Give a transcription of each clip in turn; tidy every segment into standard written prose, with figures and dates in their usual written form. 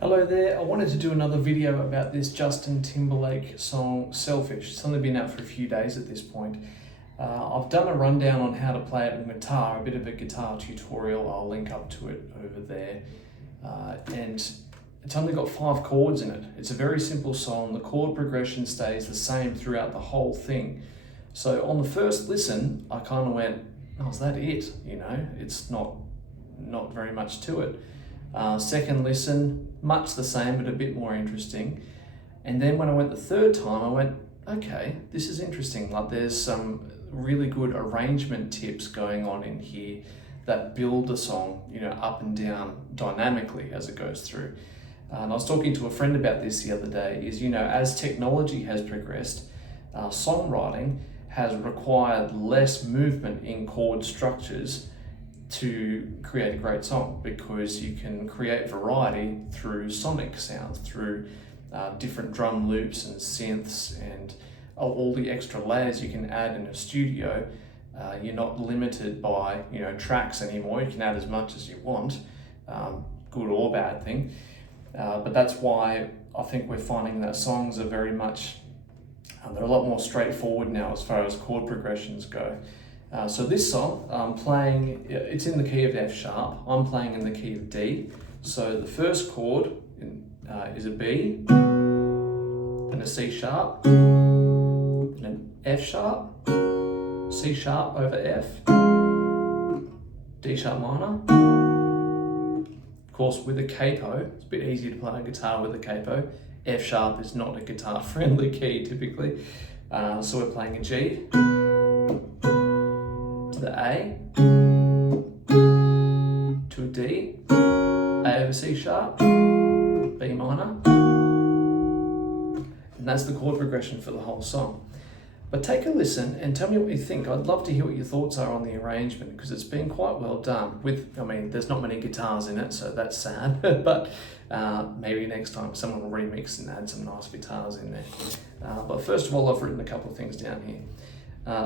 Hello there, I wanted to do another video about this Justin Timberlake song, Selfish. It's only been out for a few days at this point. I've done a rundown on how to play it on guitar, a bit of a guitar tutorial. I'll link up to it over there. And it's only got 5 chords in it. It's a very simple song. The chord progression stays the same throughout the whole thing. So on the first listen, I kind of went, oh, is that it? You know, it's not very much to it. Second listen, much the same, but a bit more interesting. And then when I went the third time, I went, okay, this is interesting. Like there's some really good arrangement tips going on in here that build the song, you know, up and down dynamically as it goes through. And I was talking to a friend about this the other day, is, you know, as technology has progressed, songwriting has required less movement in chord structures to create a great song, because you can create variety through sonic sounds, through different drum loops and synths and all the extra layers you can add in a studio. You're not limited by, you know, tracks anymore. You can add as much as you want, good or bad thing. But that's why I think we're finding that songs are very much, they're a lot more straightforward now as far as chord progressions go. So this song, I'm playing, it's in the key of F sharp. I'm playing in the key of D. So the first chord is a B, and a C sharp, and an F sharp, C sharp over F, D sharp minor. Of course, with a capo, it's a bit easier to play a guitar with a capo. F sharp is not a guitar friendly key typically. So we're playing a G, to the A, to a D, A over C sharp, B minor, and that's the chord progression for the whole song. But take a listen and tell me what you think. I'd love to hear what your thoughts are on the arrangement, because it's been quite well done. I mean, there's not many guitars in it, so that's sad, but maybe next time someone will remix and add some nice guitars in there. But first of all, I've written a couple of things down here.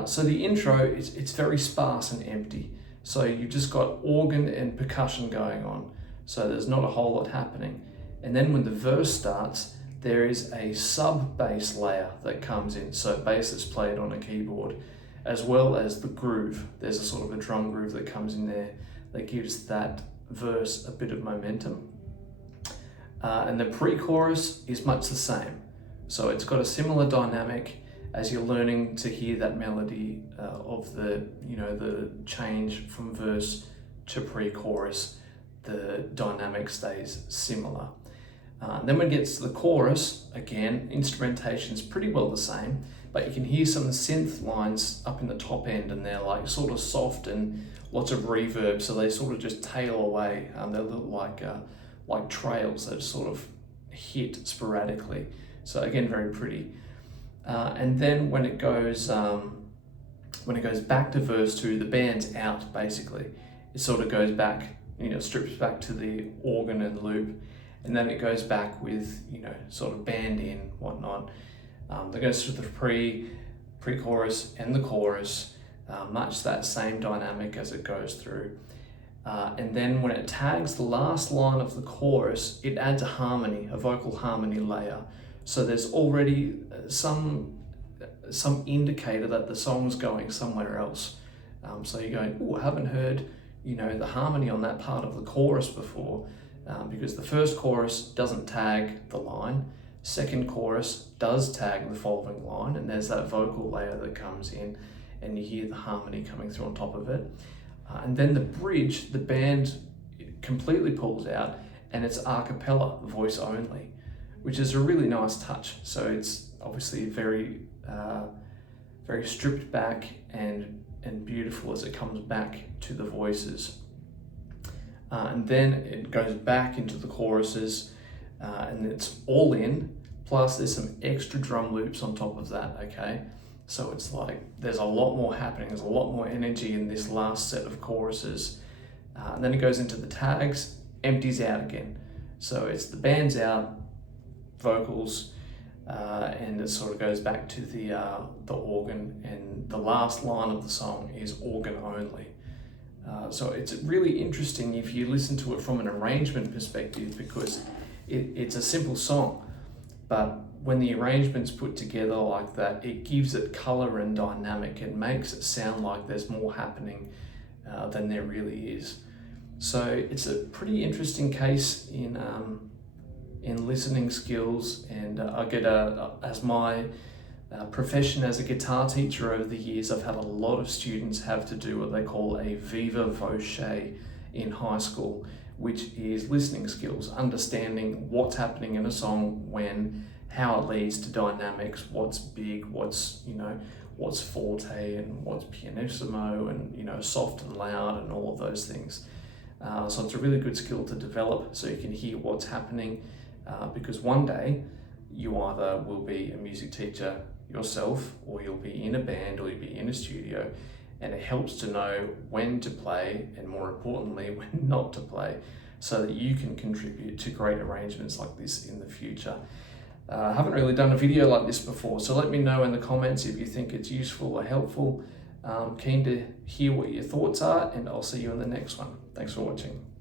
So the intro, it's very sparse and empty. So you've just got organ and percussion going on. So there's not a whole lot happening. And then when the verse starts, there is a sub-bass layer that comes in. So bass is played on a keyboard, as well as the groove. There's a sort of a drum groove that comes in there that gives that verse a bit of momentum. And the pre-chorus is much the same. So it's got a similar dynamic as you're learning to hear that melody of the, you know, the change from verse to pre-chorus. The dynamic stays similar. Then when it gets to the chorus, again, instrumentation is pretty well the same, but you can hear some synth lines up in the top end, and they're like sort of soft and lots of reverb, so they sort of just tail away. They're a little like trails that sort of hit sporadically. So again, very pretty. And then when it goes back to verse 2, the band's out basically. It sort of goes back, you know, strips back to the organ and loop, and then it goes back with, you know, sort of band in, whatnot. That goes through the pre-chorus and the chorus, much that same dynamic as it goes through. And then when it tags the last line of the chorus, it adds a harmony, a vocal harmony layer. So there's already some indicator that the song's going somewhere else. So you're going, oh, I haven't heard, you know, the harmony on that part of the chorus before, because the first chorus doesn't tag the line. Second chorus does tag the following line, and there's that vocal layer that comes in, and you hear the harmony coming through on top of it. And then the bridge, the band completely pulls out, and it's a cappella, voice only, which is a really nice touch. So it's obviously very stripped back and beautiful as it comes back to the voices. And then it goes back into the choruses, and it's all in, plus there's some extra drum loops on top of that, okay? So it's like, there's a lot more happening, there's a lot more energy in this last set of choruses. And then it goes into the tags, empties out again. So it's the band's out, vocals, and it sort of goes back to the organ, and the last line of the song is organ only. So it's really interesting if you listen to it from an arrangement perspective, because It's a simple song, but when the arrangement's put together like that, it gives it color and dynamic. It makes it sound like there's more happening than there really is. So it's a pretty interesting case in listening skills, and I get as my profession as a guitar teacher over the years, I've had a lot of students have to do what they call a Viva Voce in high school, which is listening skills, understanding what's happening in a song when, how it leads to dynamics, what's big, what's forte and what's pianissimo, and soft and loud and all of those things. So it's a really good skill to develop so you can hear what's happening, because one day you either will be a music teacher yourself, or you'll be in a band, or you'll be in a studio, and it helps to know when to play, and more importantly, when not to play, so that you can contribute to great arrangements like this in the future. I haven't really done a video like this before, so let me know in the comments if you think it's useful or helpful. Keen to hear what your thoughts are, and I'll see you in the next one. Thanks for watching.